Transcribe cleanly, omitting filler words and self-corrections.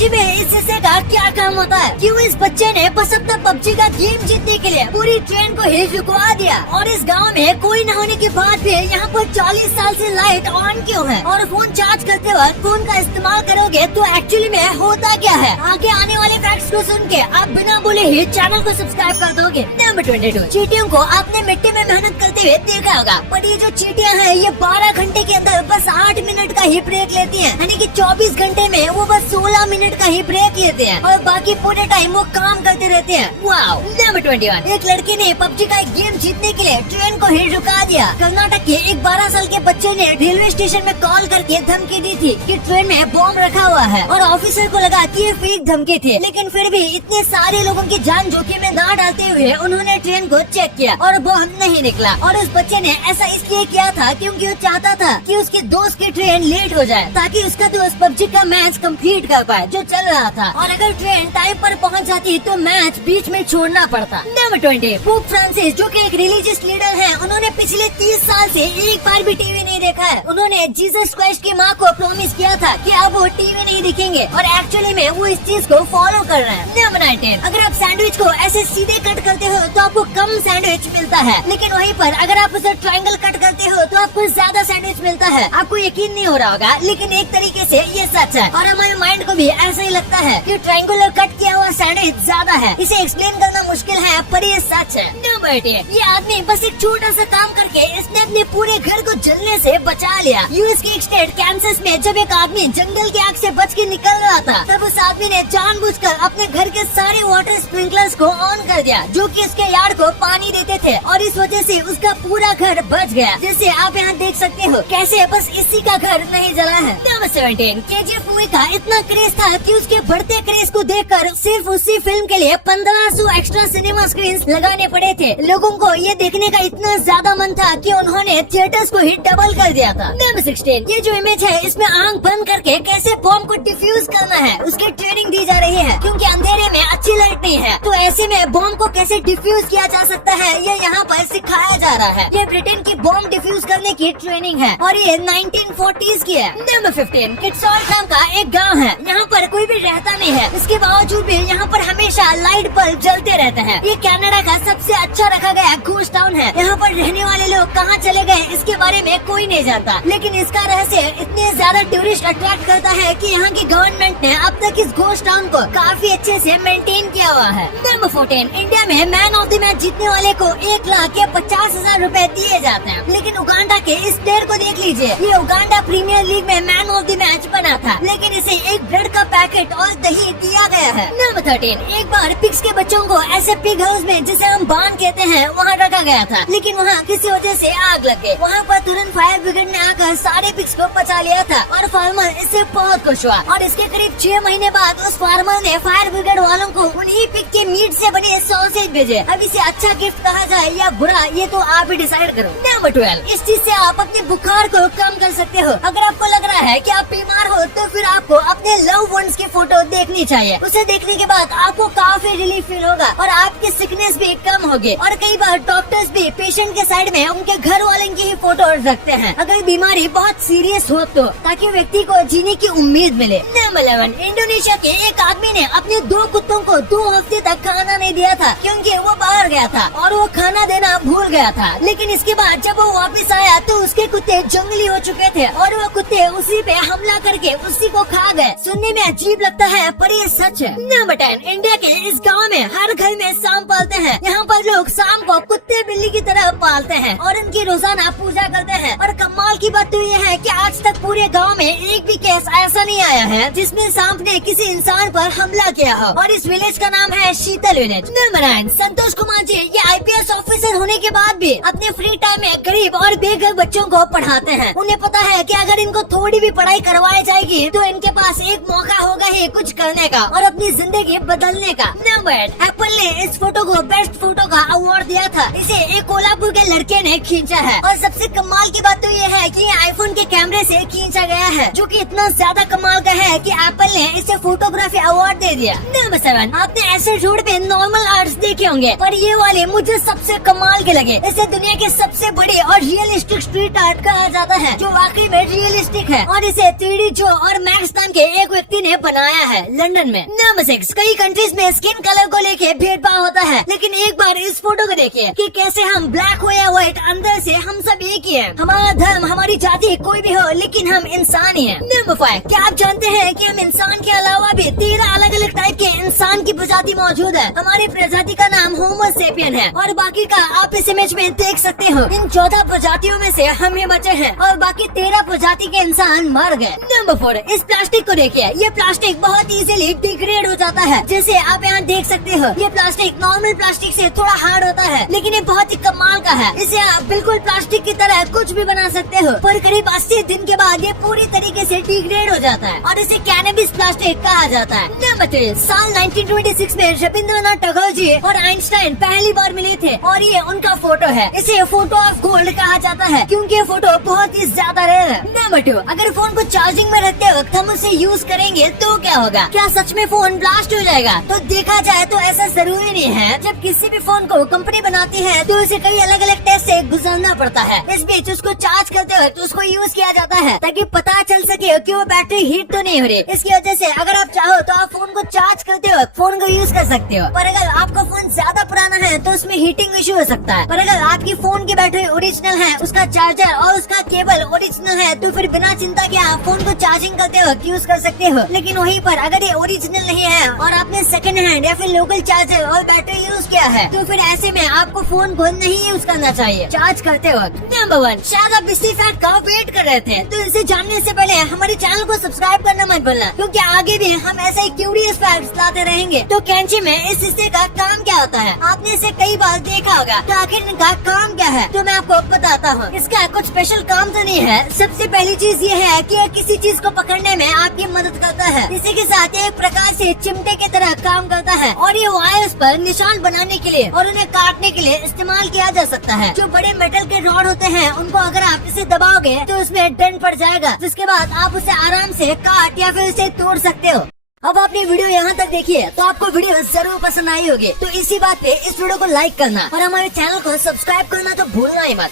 सच्ची में इस हिस्से का क्या काम होता है? क्यों इस बच्चे ने बस अपना पबजी का गेम जीतने के लिए पूरी ट्रेन को ही रुकवा दिया? और इस गांव में कोई न होने के बाद भी यहाँ पर 40 साल से लाइट ऑन क्यों है? और फोन चार्ज करते वक्त फोन का इस्तेमाल करोगे तो एक्चुअली में होता क्या है? आगे आने वाले फैक्ट्स को सुन के आप बिना बोले ही चैनल को सब्सक्राइब कर दोगे। नंबर 22, चींटियों को आपने मिट्टी में मेहनत करते हुए देखा होगा, पर ये जो चींटियां हैं ये 12 घंटे के अंदर बस 8 मिनट का ही ब्रेक लेती हैं, यानी कि 24 घंटे में वो बस 16 मिनट का ही ब्रेक लेते हैं और बाकी पूरे टाइम वो काम करते रहते हैं। वाओ। नंबर 21, एक लड़की ने पबजी का एक गेम जीतने के लिए ट्रेन को ही रुका दिया। कर्नाटक के एक 12 साल के बच्चे ने रेलवे स्टेशन में कॉल करके धमकी दी थी कि ट्रेन में बॉम्ब रखा हुआ है और ऑफिसर को लगा कि ये फेक धमकी थी, लेकिन फिर भी इतने सारे लोगों की जान जोखिम में ना डालते हुए उन्होंने ट्रेन को चेक किया और बॉम्ब नहीं निकला। और उस बच्चे ने ऐसा इसलिए किया था क्योंकि वो चाहता था कि उसके दोस्त की ट्रेन लेट हो जाए ताकि उसका दोस्त पबजी का मैच कंप्लीट कर पाए जो चल रहा था, और अगर ट्रेन टाइम पर पहुंच जाती तो मैच बीच में छोड़ना पड़ता। नंबर 20, पोप फ्रांसिस जो कि एक रिलीजियस लीडर है, उन्होंने पिछले 30 साल से एक बार भी टीवी नहीं देखा है। उन्होंने जीसस क्राइस्ट की माँ को प्रॉमिस किया था कि अब वो टीवी नहीं दिखेंगे और एक्चुअली में वो इस चीज को फॉलो कर रहे हैं। नंबर 19, अगर आप सैंडविच को ऐसे सीधे कट करते हो तो आपको कम सैंडविच मिलता है, लेकिन वहीं पर अगर आप उसे ट्रायंगल कट करते हो तो आपको ज्यादा सैंडविच मिलता है। आपको यकीन नहीं हो रहा होगा, लेकिन एक तरीके से ये सच है और हमारे माइंड को भी ऐसा ही लगता है कि ट्रायंगुलर कट किया हुआ सैंडविच ज्यादा है। इसे एक्सप्लेन करना मुश्किल है पर ये सच है। नंबर 18, ये आदमी बस एक छोटा सा काम करके इसने अपने पूरे घर को जलने से बचा लिया। यूएस की एक स्टेट कैंसस में जब एक आदमी जंगल की आग से बच के निकल रहा था, तब उस आदमी ने जानबूझकर अपने घर के सारे वाटर स्प्रिंकलर्स को ऑन कर दिया जो कि उसके यार्ड को पानी देते थे, और इस वजह से उसका पूरा घर बच गया। जैसे आप यहाँ देख सकते हो कैसे बस इसी का घर नहीं जला है। नंबर 17, केजीएफ मूवी का इतना क्रेज था कि उसके बढ़ते क्रेज को देखकर सिर्फ उसी फिल्म के लिए 1500 एक्स्ट्रा सिनेमा स्क्रीन्स लगाने पड़े थे। लोगों को ये देखने का इतना ज्यादा मन था कि उन्होंने थिएटर्स को ही डबल कर दिया था। नंबर 16, ये जो इमेज है इसमें आंख बंद करके कैसे बॉम्ब को डिफ्यूज करना है उसकी ट्रेनिंग दी जा रही है, क्योंकि अंधेरे में अच्छी लाइट नहीं है, तो ऐसे में बॉम्ब को कैसे डिफ्यूज किया जा सकता है ये यहाँ पर सिखाया जा रहा है। ये ब्रिटेन की बॉम्ब डिफ्यूज करने की ट्रेनिंग है और ये 1940s की है। नंबर 15, किट्सॉल नाम का एक गाँव है, यहाँ पर कोई भी रहता नहीं है, इसके बावजूद भी यहाँ पर हमेशा लाइट बल्ब जलते रहते हैं। ये कनाडा का सबसे अच्छा रखा गया घोस्ट टाउन है। यहाँ पर रहने वाले लोग कहाँ चले गए इसके बारे में कोई नहीं जानता, लेकिन इसका रहस्य इतने ज्यादा टूरिस्ट अट्रैक्ट करता है कि यहाँ की गवर्नमेंट ने अब तक इस घोस्ट टाउन को काफी अच्छे से मेंटेन किया हुआ है। नंबर 14, इंडिया में मैन ऑफ द मैच जीतने वाले को 1,00,000 या 50,000 रूपए दिए जाते हैं, लेकिन उगांडा के इस प्लेयर को देख लीजिए, ये उगांडा प्रीमियर लीग में मैन ऑफ द मैच बना था, लेकिन इसे एक ब्रेड का पैकेट और दही दिया गया है। नंबर 13, एक बार पिग्स के बच्चों को ऐसे पिग हाउस में जिसे हम बांध कहते हैं वहाँ रखा गया था, लेकिन वहाँ किसी वजह से आग लग गई। वहाँ पर तुरंत फायर ब्रिगेड ने आकर सारे पिग्स को बचा लिया था और फार्मर इससे बहुत खुश हुआ, और इसके करीब 6 महीने बाद उस फार्मर ने फायर ब्रिगेड वालों को उन्हीं पिग के मीट से बने सॉसेज भेजे। अब इसे अच्छा गिफ्ट कहा जाए या बुरा ये तो आप ही डिसाइड करो। नंबर 12, इस चीज से आप अपने बुखार को कम कर सकते हो। अगर आपको लग रहा है कि आप बीमार हो तो फिर आपको अपने लव वंस की फोटो देखनी चाहिए। उसे देखने के बाद आपको काफी रिलीफ फील होगा और आपकी सिकनेस भी कम होगी। और कई बार डॉक्टर्स भी पेशेंट के साइड में उनके घर वाले की ही फोटो रखते हैं अगर बीमारी बहुत सीरियस हो तो, ताकि व्यक्ति को जीने की उम्मीद मिले। नंबर 11, इंडोनेशिया के एक आदमी ने अपने 2 कुत्तों को 2 हफ्ते तक खाना नहीं दिया था क्योंकि वो बाहर गया था और वो खाना देना भूल गया था, लेकिन इसके बाद जब वो वापस आया तो उसके कुत्ते जंगली हो चुके थे और वो कुत्ते उसी पे हमला करके उसी को खा गए। सुनने में अजीब लगता है पर ये सच है। नंबर 10, इंडिया के इस गांव में हर घर में सांप पालते हैं। यहाँ पर लोग सांप को कुत्ते बिल्ली की तरह पालते हैं और इनकी रोजाना पूजा करते हैं। और कमाल की बात तो ये है कि आज तक पूरे गांव में एक भी केस ऐसा नहीं आया है जिसमें सांप ने किसी इंसान पर हमला किया हो, और इस विलेज का नाम है शीतल विलेज। नंबर 9, संतोष कुमार जी ये IPS ऑफिसर होने के बाद भी अपने फ्री टाइम में गरीब और बेघर बच्चों को पढ़ाते हैं। उन्हें पता है कि अगर इनको थोड़ी भी पढ़ाई करवाई जाएगी तो इनके पास एक मौका होगा ही कुछ करने का और अपनी जिंदगी बदलने का। नंबर 8, एप्पल ने इस फोटो को बेस्ट फोटो का अवार्ड दिया था। इसे एक कोल्हापुर के लड़के ने खींचा है और सबसे कमाल की बात तो ये है कि ये आईफोन के कैमरे से खींचा गया है, जो कि इतना ज्यादा कमाल का है कि एप्पल ने इसे फोटोग्राफी अवार्ड दे दिया। नंबर 7, आपने ऐसे रोड पे नॉर्मल आर्ट्स देखे होंगे पर ये वाले मुझे सबसे कमाल के लगे। इसे दुनिया के सबसे बड़े और रियलिस्टिक स्ट्रीट आर्ट कहा जाता है, जो वाकई में रियलिस्टिक है, और इसे 3D जो और मैक्स नाम के एक व्यक्ति ने बनाया आया है लंदन में। नंबर 6, कई कंट्रीज में स्किन कलर को लेके भेदभाव होता है, लेकिन एक बार इस फोटो को देखिए कि कैसे हम ब्लैक हो या व्हाइट, अंदर से हम सब एक ही हैं। हमारा धर्म, हमारी जाति कोई भी हो, लेकिन हम इंसान ही हैं। नंबर 5, क्या आप जानते हैं कि हम इंसान के अलावा भी 13 अलग अलग टाइप के इंसान की प्रजाति मौजूद है। हमारी प्रजाति का नाम होमो सेपियन है और बाकी का आप इस इमेज में देख सकते हो। इन 14 प्रजातियों में से हम ही बचे हैं और बाकी 13 प्रजाति के इंसान मर गए। नंबर 4, इस प्लास्टिक को देखिए। ये प्लास्टिक बहुत इजीली डिग्रेड हो जाता है, जैसे आप यहाँ देख सकते हो। ये प्लास्टिक नॉर्मल प्लास्टिक से थोड़ा हार्ड होता है, लेकिन ये बहुत ही कमाल का है। इसे आप बिल्कुल प्लास्टिक की तरह कुछ भी बना सकते हो, पर करीब 80 दिन के बाद ये पूरी तरीके से डिग्रेड हो जाता है और इसे कैनबिस प्लास्टिक कहा जाता है। नंबर 3, साल 1926 में रविंद्रनाथ टैगोर जी और आइंस्टाइन पहली बार मिले थे और ये उनका फोटो है। इसे फोटो ऑफ गोल्ड कहा जाता है क्योंकि ये फोटो बहुत ही ज्यादा रेयर है। नंबर 2, अगर फोन को चार्जिंग में रखते वक्त हम उसे यूज करेंगे तो क्या होगा? क्या सच में फोन ब्लास्ट हो जाएगा? तो देखा जाए तो ऐसा जरूरी नहीं है। जब किसी भी फोन को कंपनी बनाती है तो उसे कई अलग अलग टेस्ट से गुजरना पड़ता है। इस बीच उसको चार्ज करते वक्त उसको यूज किया जाता है ताकि पता चल सके कि वो बैटरी हीट तो नहीं हो रही। इसकी वजह से अगर आप चाहो तो आप फोन को चार्ज करते वक्त फोन को यूज कर सकते हो, पर अगर आपका फोन ज्यादा पुराना है तो उसमें हीटिंग इश्यू हो सकता है। पर अगर आपकी फोन की बैटरी ओरिजिनल है, उसका चार्जर और उसका केबल ओरिजिनल है, तो फिर बिना चिंता के आप फोन को चार्जिंग करते वक्त यूज कर सकते हो। लेकिन वहीं पर अगर ये ओरिजिनल नहीं है और आपने सेकंड हैंड या फिर लोकल चार्जर और बैटरी यूज किया है, तो फिर ऐसे में आपको फोन को नहीं यूज करना चाहिए चार्ज करते वक्त। नंबर 1, शायद आप इसी फैक्ट का वेट कर रहे थे, तो इसे जानने से पहले हमारे चैनल को सब्सक्राइब करना मत भूलना, क्योंकि आगे भी हम ऐसे ही क्यूरियस फैक्ट्स लाते रहेंगे। तो कैंची में इस हिस्से का काम क्या होता है? आपने इसे कई बार देखा होगा, तो आखिर इनका काम क्या है? तो मैं आपको बताता हूँ। इसका कुछ स्पेशल काम तो नहीं है। सबसे पहली चीज ये है कि किसी चीज को पकड़ने में आपकी मदद करता है। इसी के साथ एक प्रकार से चिमटे की तरह काम करता है और ये वायर्स पर निशान बनाने के लिए और उन्हें काटने के लिए इस्तेमाल किया जा सकता है। जो बड़े मेटल के रॉड होते हैं उनको अगर आप इसे दबाओगे तो उसमें डेंट पड़ जाएगा, जिसके बाद आप उसे आराम से काट या फिर उसे तोड़ सकते हो। अब आपने वीडियो यहाँ तक देखी है तो आपको वीडियो जरूर पसंद आई होगी। तो इसी बात पे इस वीडियो को लाइक करना और हमारे चैनल को सब्सक्राइब करना तो भूलना ही मत।